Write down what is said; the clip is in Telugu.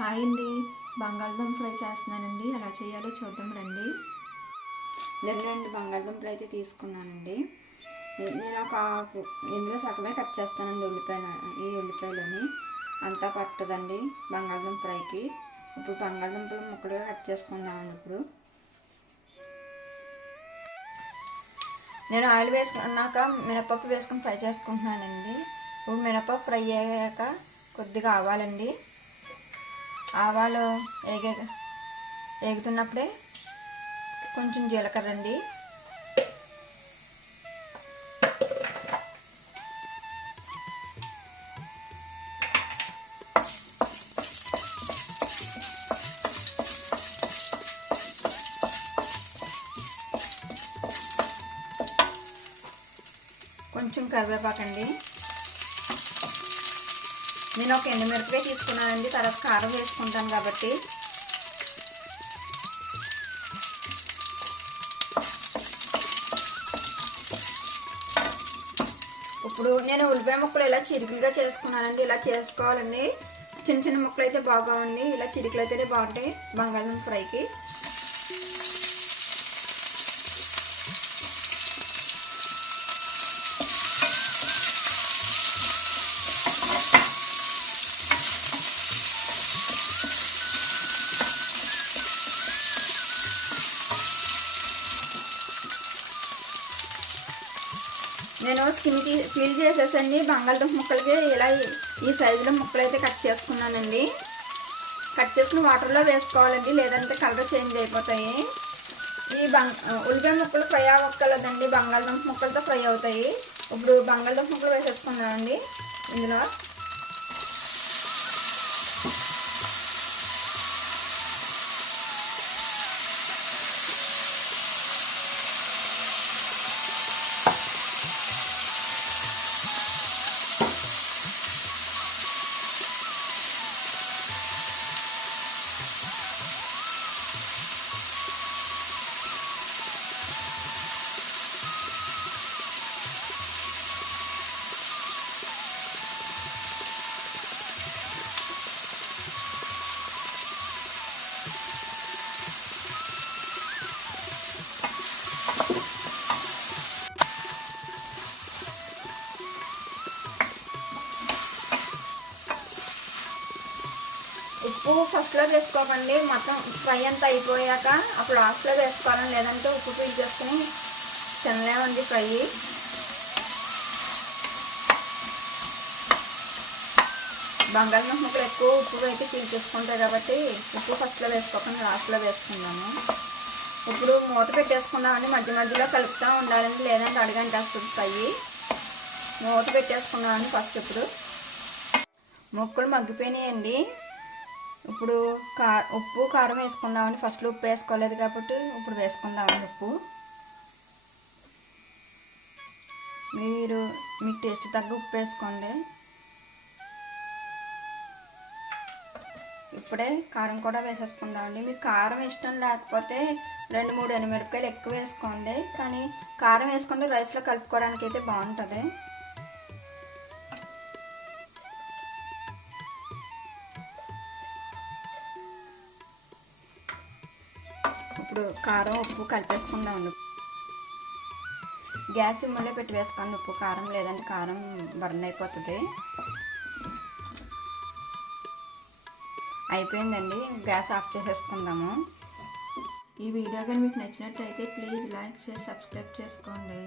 హాయ్ అండి, బంగాళదుంప ఫ్రై చేస్తున్నానండి. ఎలా చేయాలో చూద్దాం రండి. నేను 2 బంగాళదుంపలు అయితే తీసుకున్నానండి. నేను ఇందులో సగమే కట్ చేస్తానండి. ఉల్లిపాయలని అంతా పట్టదండి బంగాళదుంప ఫ్రైకి. ఇప్పుడు బంగాళదుంపలు ముక్కలుగా కట్ చేసుకుందామండి. ఇప్పుడు నేను ఆయిల్ వేసుకున్నాక మినపప్పు వేసుకొని ఫ్రై చేసుకుంటున్నానండి. ఇప్పుడు మినపప్పు ఫ్రై అయ్యాక కొద్దిగా ఆవాలండి. ఆవాలు వేగుతున్నప్పుడే కొంచెం జీలకర్ర అండి, కొంచెం కరివేపాకండి. నేను ఒక ఎండుమిరపకాయ తీసుకున్నానండి. తర్వాత కారం వేసుకుంటాను కాబట్టి ఇప్పుడు నేను ఉల్లిపాయ ముక్కలు ఇలా చిరుకులుగా చేసుకున్నానండి. ఇలా చేసుకోవాలండి. చిన్న చిన్న ముక్కలు అయితే బాగోవండి, ఇలా చిరుకులు అయితేనే బాగుంటాయి బంగాళదుంప ఫ్రైకి. నేను స్కిన్ పీల్ చేసేసండి బంగాళదుంప ముక్కలకి ఇలా ఈ సైజులో ముక్కలు అయితే కట్ చేసుకున్నానండి. కట్ చేసుకుని వాటర్లో వేసుకోవాలండి, లేదంటే కలర్ చేంజ్ అయిపోతాయి. ఈ ఉల్లిపాయ ముక్కలు ఫ్రై అవ్వక్కర్లేదండి, బంగాళదుంప ముక్కలతో ఫ్రై అవుతాయి. ఇప్పుడు బంగాళదుంప ముక్కలు వేసేసుకున్నానండి ఇందులో. ఉప్పు ఫస్ట్లో వేసుకోకండి, మొత్తం ఫ్రై అంతా అయిపోయాక అప్పుడు లాస్ట్లో వేసుకోవాలని, లేదంటే ఉప్పు పీల్ చేసుకుని తినలేమండి ఫ్రై. బంగాళదుంప ముక్కలు ఎక్కువ ఉప్పు అయితే పీల్ చేసుకుంటాయి కాబట్టి ఉప్పు ఫస్ట్లో వేసుకోకుండా లాస్ట్లో వేసుకుందాము. ఇప్పుడు మూత పెట్టేసుకుందామండి. మధ్య మధ్యలో కలుపుతూ ఉండాలండి, లేదంటే అడుగంటేస్తుంది ఫ్రై. మూత పెట్టేసుకుందామండి. ఫస్ట్ ఇప్పుడు ముక్కలు మగ్గిపోయినాయండి. ఇప్పుడు ఉప్పు కారం వేసుకుందామని. ఫస్ట్లో ఉప్పు వేసుకోలేదు కాబట్టి ఇప్పుడు వేసుకుందామని ఉప్పు. మీకు టేస్ట్ తగ్గ ఉప్పు వేసుకోండి. ఇప్పుడే కారం కూడా వేసేసుకుందామండి. మీకు కారం ఇష్టం లేకపోతే 2-3 ఎండుమిరపకాయలు ఎక్కువ వేసుకోండి, కానీ కారం వేసుకుంటే రైస్లో కలుపుకోవడానికి అయితే బాగుంటుంది. ఇప్పుడు కారం ఉప్పు కలిపేసుకుందామండి. గ్యాస్ సిమ్లో పెట్టి వేసుకోండి ఉప్పు కారం, లేదంటే కారం బర్న్ అయిపోతుంది. అయిపోయిందండి, గ్యాస్ ఆఫ్ చేసేసుకుందాము. ఈ వీడియో కానీ మీకు నచ్చినట్లయితే ప్లీజ్ లైక్, షేర్, సబ్స్క్రైబ్ చేసుకోండి.